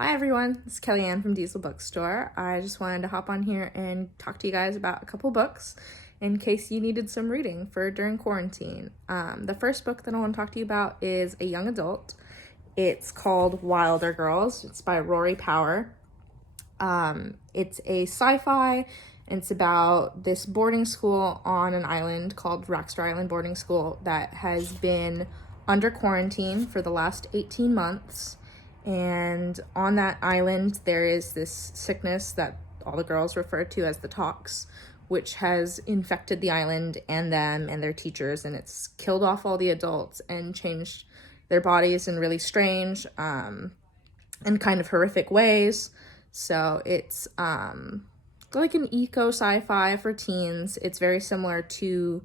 Hi everyone, this is KelleyAnn from Diesel Bookstore. I just wanted to hop on here and talk to you guys about a couple books in case you needed some reading for during quarantine. The first book that I want to talk to you about is a young adult. It's called Wilder Girls. It's by Rory Power. It's a sci-fi, and it's about this boarding school on an island called Rockstar Island Boarding School that has been under quarantine for the last 18 months. And on that island, there is this sickness that all the girls refer to as the tox, which has infected the island and them and their teachers, and it's killed off all the adults and changed their bodies in really strange and kind of horrific ways. So it's like an eco sci-fi for teens. It's very similar to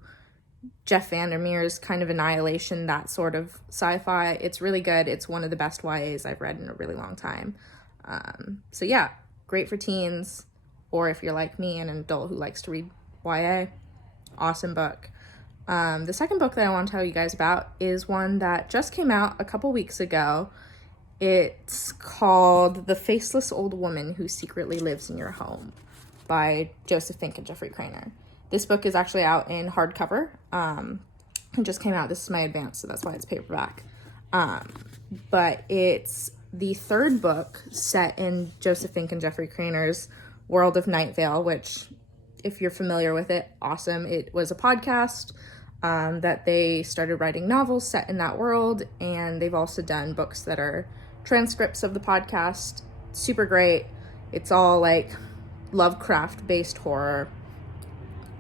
Jeff Vandermeer's kind of Annihilation, that sort of sci-fi. It's really good. It's one of the best YAs I've read in a really long time. So yeah, great for teens, or if you're like me, an adult who likes to read YA, awesome book. The second book that I want to tell you guys about is one that just came out a couple weeks ago. It's called The Faceless Old Woman Who Secretly Lives in Your Home by Fink and Jeffrey Cranor. This book is actually out in hardcover. It just came out. This is my advance, so that's why it's paperback. But it's the third book set in Fink and Jeffrey Cranor's world of Night Vale, which, if you're familiar with it, awesome. It was a podcast that they started writing novels set in that world, and they've also done books that are transcripts of the podcast. Super great. It's all like Lovecraft-based horror.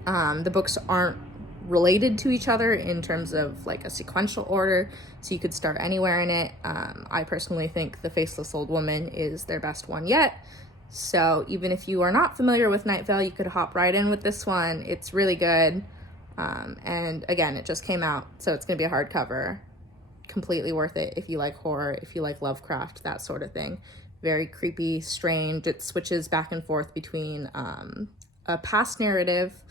The books aren't related to each other in terms of like a sequential order, so you could start anywhere in it. I personally think The Faceless Old Woman is their best one yet. So even if you are not familiar with Night Vale, you could hop right in with this one. It's really good. And again, it just came out, so it's going to be a hardcover. Completely worth it if you like horror, if you like Lovecraft, that sort of thing. Very creepy, strange. It switches back and forth between a past narrative,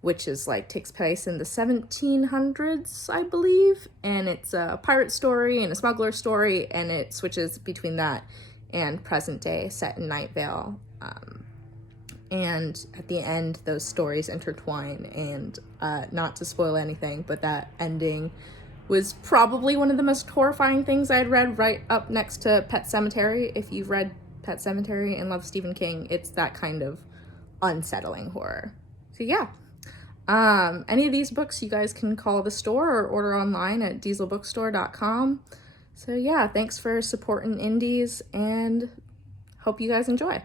which is like takes place in the 1700s, I believe, and it's a pirate story and a smuggler story, and it switches between that and present day set in Night Vale. And at the end, those stories intertwine, and not to spoil anything, but that ending was probably one of the most horrifying things I had read, right up next to Pet Sematary. If you've read Pet Sematary and love Stephen King, it's that kind of unsettling horror. So yeah. Any of these books you guys can call the store or order online at dieselbookstore.com. So yeah, thanks for supporting indies, and hope you guys enjoy.